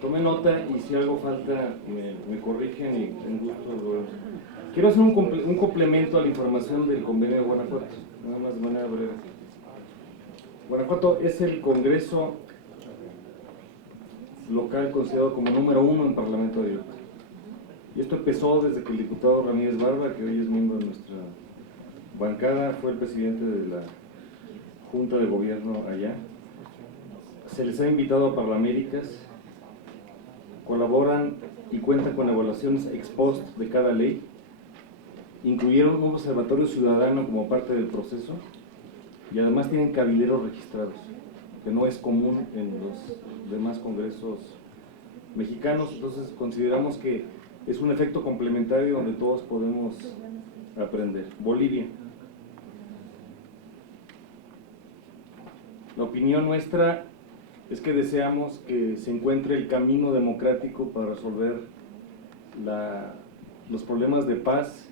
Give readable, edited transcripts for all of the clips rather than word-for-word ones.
Tome nota y si algo falta me corrigen y con gusto lo vemos. Quiero hacer un complemento a la información del convenio de Guanajuato, nada más de manera breve. Guanajuato es el congreso local considerado como número 1 en Parlamento abierto. Y esto empezó desde que el diputado Ramírez Barba, que hoy es miembro de nuestra bancada, fue el presidente de la Junta de Gobierno allá. Se les ha invitado a Parlaméricas, colaboran y cuentan con evaluaciones ex post de cada ley, incluyeron un observatorio ciudadano como parte del proceso y además tienen cabilderos registrados, que no es común en los demás congresos mexicanos. Entonces consideramos que es un efecto complementario donde todos podemos aprender. Bolivia. La opinión nuestra es que deseamos que se encuentre el camino democrático para resolver los problemas de paz,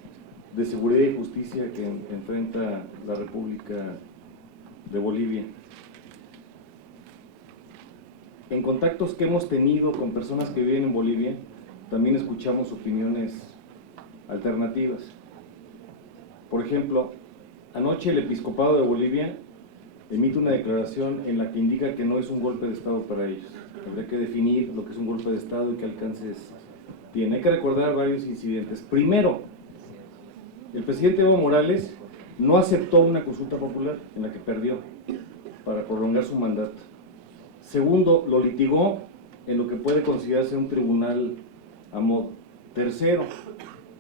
de seguridad y justicia que enfrenta la República de Bolivia. En contactos que hemos tenido con personas que viven en Bolivia, también escuchamos opiniones alternativas. Por ejemplo, anoche el Episcopado de Bolivia emite una declaración en la que indica que no es un golpe de Estado para ellos. Habría que definir lo que es un golpe de Estado y qué alcances tiene. Hay que recordar varios incidentes. Primero, el presidente Evo Morales no aceptó una consulta popular en la que perdió para prolongar su mandato. Segundo, lo litigó en lo que puede considerarse un tribunal a modo. Tercero,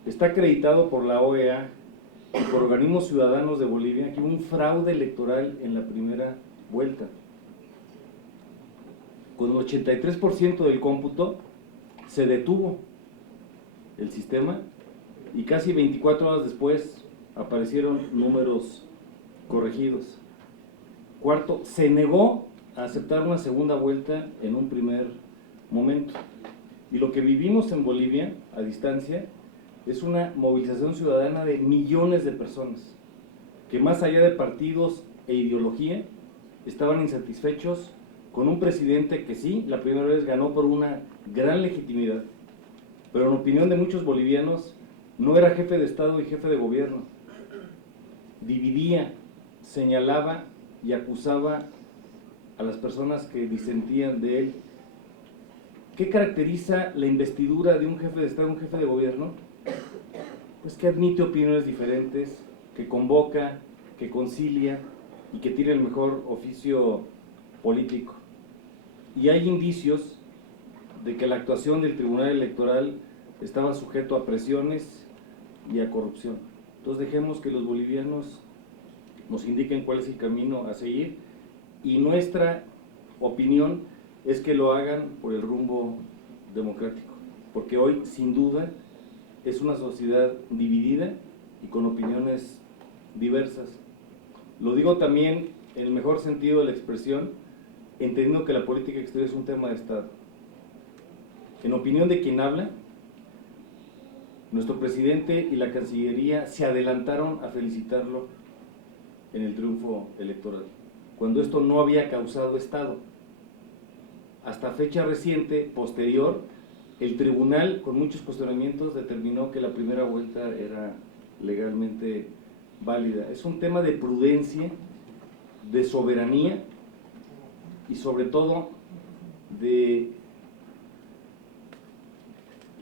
está acreditado por la OEA y por organismos ciudadanos de Bolivia que hubo un fraude electoral en la primera vuelta. Con el 83% del cómputo se detuvo el sistema y casi 24 horas después aparecieron números corregidos. Cuarto, se negó a aceptar una segunda vuelta en un primer momento. Y lo que vivimos en Bolivia, a distancia, es una movilización ciudadana de millones de personas, que más allá de partidos e ideología, estaban insatisfechos con un presidente que sí, la primera vez ganó por una gran legitimidad, pero en opinión de muchos bolivianos, no era jefe de Estado y jefe de gobierno. Dividía, señalaba y acusaba a las personas que disentían de él. ¿Qué caracteriza la investidura de un jefe de Estado, un jefe de gobierno? Pues que admite opiniones diferentes, que convoca, que concilia y que tiene el mejor oficio político. Y hay indicios de que la actuación del Tribunal Electoral estaba sujeto a presiones y a corrupción. Entonces dejemos que los bolivianos nos indiquen cuál es el camino a seguir y nuestra opinión es que lo hagan por el rumbo democrático, porque hoy sin duda es una sociedad dividida y con opiniones diversas. Lo digo también en el mejor sentido de la expresión, entendiendo que la política exterior es un tema de Estado. En opinión de quien habla, nuestro presidente y la Cancillería se adelantaron a felicitarlo en el triunfo electoral, cuando esto no había causado Estado. Hasta fecha reciente, posterior, el tribunal, con muchos cuestionamientos, determinó que la primera vuelta era legalmente válida. Es un tema de prudencia, de soberanía y sobre todo de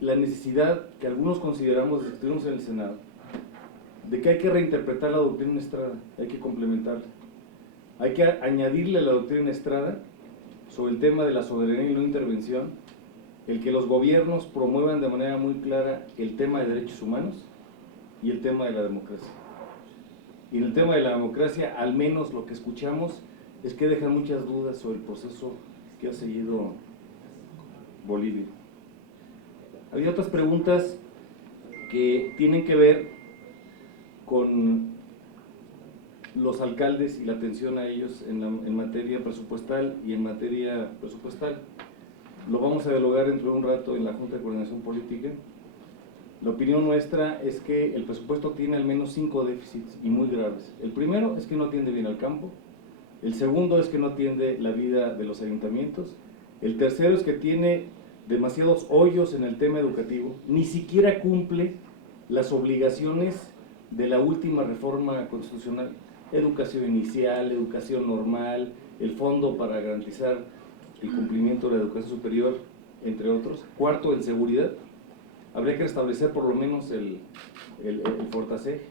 la necesidad que algunos consideramos, desde que estuvimos en el Senado, de que hay que reinterpretar la doctrina Estrada, hay que complementarla. Hay que añadirle a la doctrina Estrada sobre el tema de la soberanía y no intervención, el que los gobiernos promuevan de manera muy clara el tema de derechos humanos y el tema de la democracia. Y en el tema de la democracia, al menos lo que escuchamos es que deja muchas dudas sobre el proceso que ha seguido Bolivia. Había otras preguntas que tienen que ver con los alcaldes y la atención a ellos en materia presupuestal y en materia presupuestal. Lo vamos a dialogar dentro de un rato en la Junta de Coordinación Política. La opinión nuestra es que el presupuesto tiene al menos 5 déficits y muy graves. El primero es que no atiende bien al campo, el segundo es que no atiende la vida de los ayuntamientos El tercero es que tiene demasiados hoyos en el tema educativo, ni siquiera cumple las obligaciones de la última reforma constitucional, educación inicial, educación normal, el fondo para garantizar el cumplimiento de la educación superior, entre otros. Cuarto, en seguridad, habría que restablecer por lo menos el Fortaseg.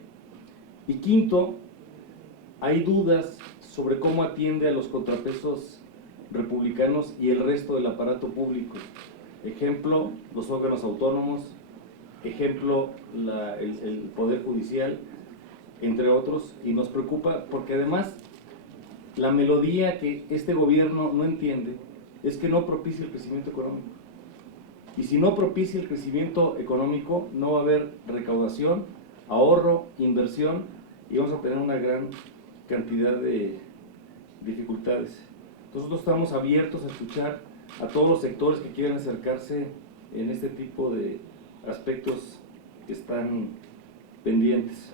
Y quinto, hay dudas sobre cómo atiende a los contrapesos republicanos y el resto del aparato público. Ejemplo, los órganos autónomos, ejemplo, el Poder Judicial, entre otros, y nos preocupa porque además la melodía que este gobierno no entiende es que no propicia el crecimiento económico. Y si no propicia el crecimiento económico, no va a haber recaudación, ahorro, inversión, y vamos a tener una gran cantidad de dificultades. Nosotros estamos abiertos a escuchar a todos los sectores que quieran acercarse en este tipo de aspectos que están pendientes.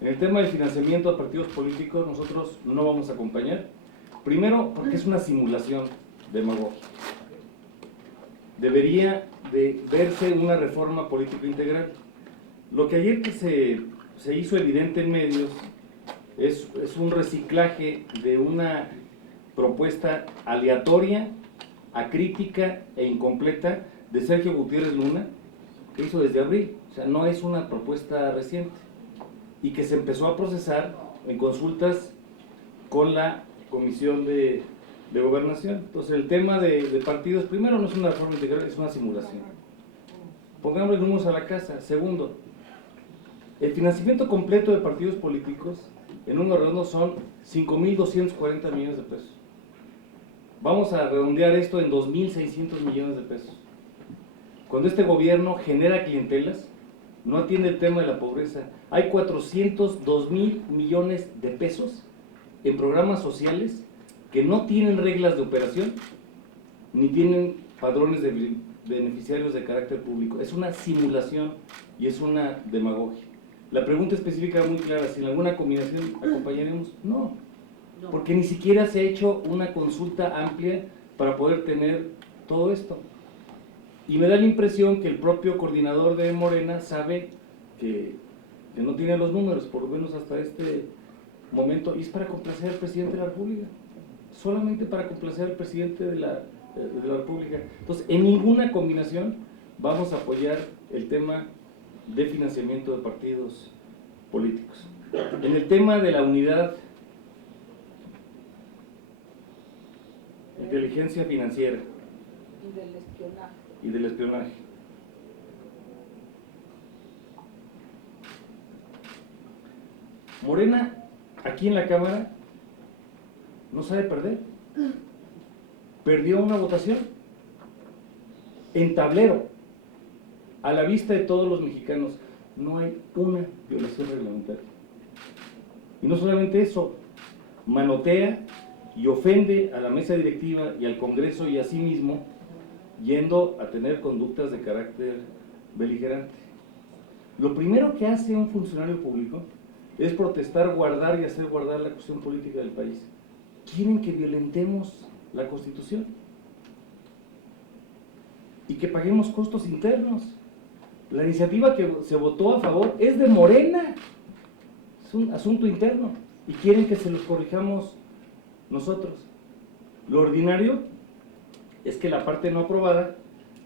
En el tema del financiamiento a partidos políticos, nosotros no vamos a acompañar. Primero, porque es una simulación demagógica. Debería de verse una reforma política integral. Lo que ayer que se hizo evidente en medios es un reciclaje de una propuesta aleatoria, acrítica e incompleta de Sergio Gutiérrez Luna, que hizo desde abril. O sea, no es una propuesta reciente y que se empezó a procesar en consultas con la Comisión de Gobernación. Entonces, el tema de partidos, primero, no es una reforma integral, es una simulación. Pongámosle números a la casa. Segundo, el financiamiento completo de partidos políticos en un redondo son 5.240 millones de pesos. Vamos a redondear esto en 2.600 millones de pesos. Cuando este gobierno genera clientelas, no atiende el tema de la pobreza, hay 402.000 millones de pesos en programas sociales que no tienen reglas de operación ni tienen padrones de beneficiarios de carácter público. Es una simulación y es una demagogia. La pregunta específica muy clara: ¿si en alguna combinación acompañaremos? No, porque ni siquiera se ha hecho una consulta amplia para poder tener todo esto. Y me da la impresión que el propio coordinador de Morena sabe que no tiene los números, por lo menos hasta este momento, y es para complacer al presidente de la República, solamente para complacer al presidente de la República. Entonces, en ninguna combinación vamos a apoyar el tema de financiamiento de partidos políticos. En el tema de la unidad, inteligencia financiera y del espionaje. Morena, aquí en la Cámara, no sabe perder. Perdió una votación en tablero, a la vista de todos los mexicanos. No hay una violación reglamentaria. Y no solamente eso, manotea y ofende a la mesa directiva y al Congreso y a sí mismo, yendo a tener conductas de carácter beligerante. Lo primero que hace un funcionario público es protestar, guardar y hacer guardar la cuestión política del país. Quieren que violentemos la Constitución y que paguemos costos internos. La iniciativa que se votó a favor es de Morena, es un asunto interno, y quieren que se los corrijamos nosotros. Lo ordinario es que la parte no aprobada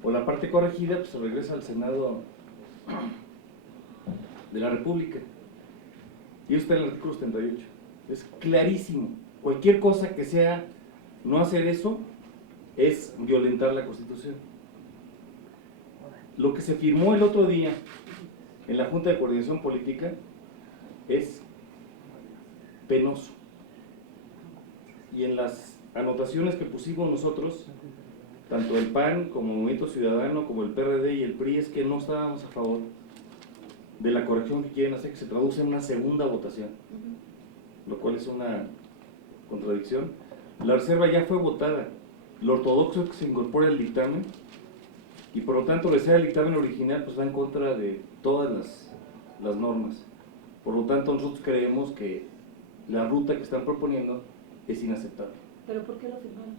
o la parte corregida pues se regresa al Senado de la República, y eso está en el artículo 78. Es clarísimo. Cualquier cosa que sea no hacer eso es violentar la Constitución. Lo que se firmó el otro día en la Junta de Coordinación Política es penoso. Y en las anotaciones que pusimos nosotros, tanto el PAN como el Movimiento Ciudadano, como el PRD y el PRI, es que no estábamos a favor de la corrección que quieren hacer, que se traduce en una segunda votación, lo cual es una contradicción. La reserva ya fue votada. Lo ortodoxo es que se incorpore el dictamen, y por lo tanto, le sea el dictamen original, pues va en contra de todas las normas. Por lo tanto, nosotros creemos que la ruta que están proponiendo es inaceptable. ¿Pero por qué lo firmaron?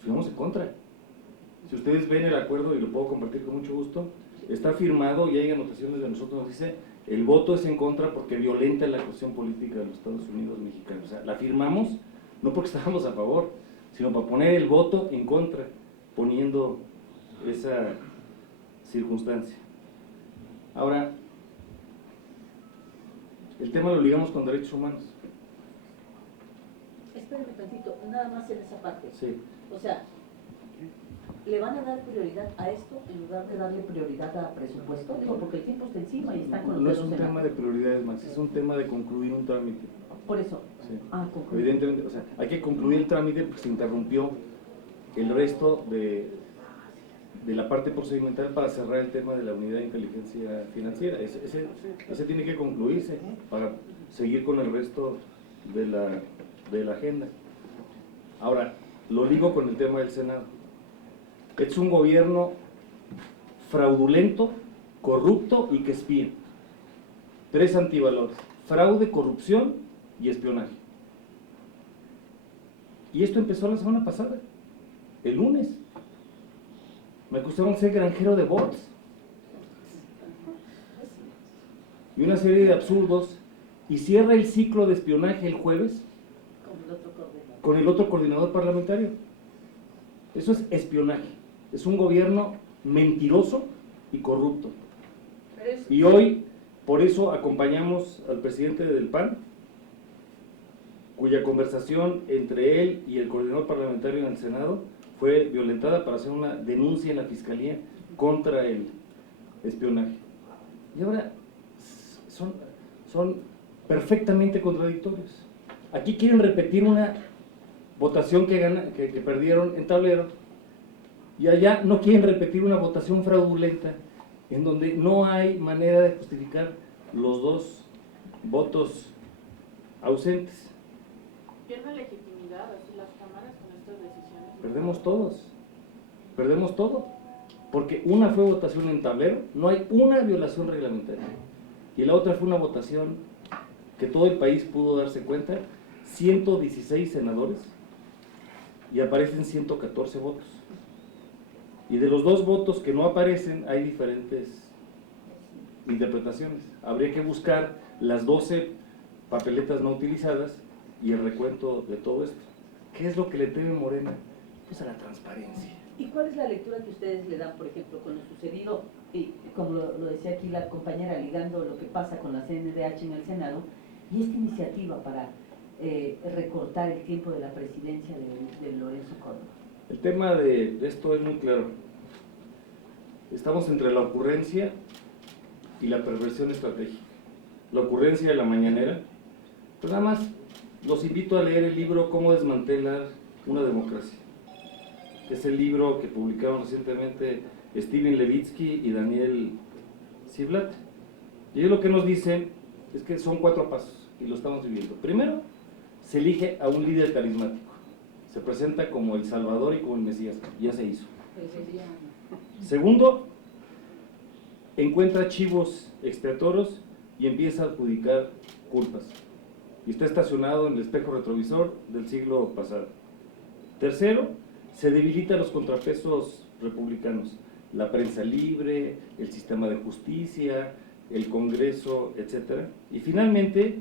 Firmamos en contra. Si ustedes ven el acuerdo, y lo puedo compartir con mucho gusto, está firmado y hay anotaciones de nosotros, nos dice, el voto es en contra porque violenta la cuestión política de los Estados Unidos mexicanos. O sea, la firmamos no porque estábamos a favor, sino para poner el voto en contra, poniendo esa circunstancia. Ahora, el tema lo ligamos con derechos humanos. Espérame tantito, nada más en esa parte. Sí. O sea, ¿le van a dar prioridad a esto en lugar de darle prioridad a presupuesto? Digo, porque el tiempo está encima y están con los No es dedos un en la tema de prioridades, Max, es un tema de concluir un trámite. Por eso. Sí. Concluir. Evidentemente, o sea, hay que concluir el trámite porque se interrumpió el resto de la parte procedimental para cerrar el tema de la unidad de inteligencia financiera. Ese tiene que concluirse para seguir con el resto de la agenda. Ahora, lo ligo con el tema del Senado. Es un gobierno fraudulento, corrupto y que espía. 3 antivalores: fraude, corrupción y espionaje. Y esto empezó la semana pasada, el lunes. Me acusaron de ser granjero de bots. Y una serie de absurdos. Y cierra el ciclo de espionaje el jueves con el otro coordinador parlamentario. Eso es espionaje. Es un gobierno mentiroso y corrupto. Y hoy, por eso acompañamos al presidente del PAN, cuya conversación entre él y el coordinador parlamentario en el Senado fue violentada para hacer una denuncia en la Fiscalía contra el espionaje. Y ahora son perfectamente contradictorios. Aquí quieren repetir una votación que perdieron en tablero, y allá no quieren repetir una votación fraudulenta en donde no hay manera de justificar los 2 votos ausentes. ¿Pierde legitimidad así las cámaras con estas decisiones? Perdemos todo, porque una fue votación en tablero, no hay una violación reglamentaria, y la otra fue una votación que todo el país pudo darse cuenta, 116 senadores, y aparecen 114 votos. Y de los 2 votos que no aparecen hay diferentes interpretaciones. Habría que buscar las 12 papeletas no utilizadas y el recuento de todo esto. ¿Qué es lo que le teme Morena? Pues a la transparencia. ¿Y cuál es la lectura que ustedes le dan, por ejemplo, con lo sucedido, y como lo decía aquí la compañera, ligando lo que pasa con la CNDH en el Senado, y esta iniciativa para recortar el tiempo de la presidencia de Lorenzo Córdoba? El tema de esto es muy claro. Estamos entre la ocurrencia y la perversión estratégica. La ocurrencia de la mañanera. Pues nada más los invito a leer el libro Cómo desmantelar una democracia, que es el libro que publicaron recientemente Steven Levitsky y Daniel Ziblatt. Y ellos lo que nos dicen es que son 4 pasos y lo estamos viviendo. Primero, se elige a un líder carismático. Se presenta como el Salvador y como el Mesías. Ya se hizo. Segundo, encuentra chivos expiatorios y empieza a adjudicar culpas. Y está estacionado en el espejo retrovisor del siglo pasado. Tercero, se debilitan los contrapesos republicanos. La prensa libre, el sistema de justicia, el Congreso, etc. Y finalmente,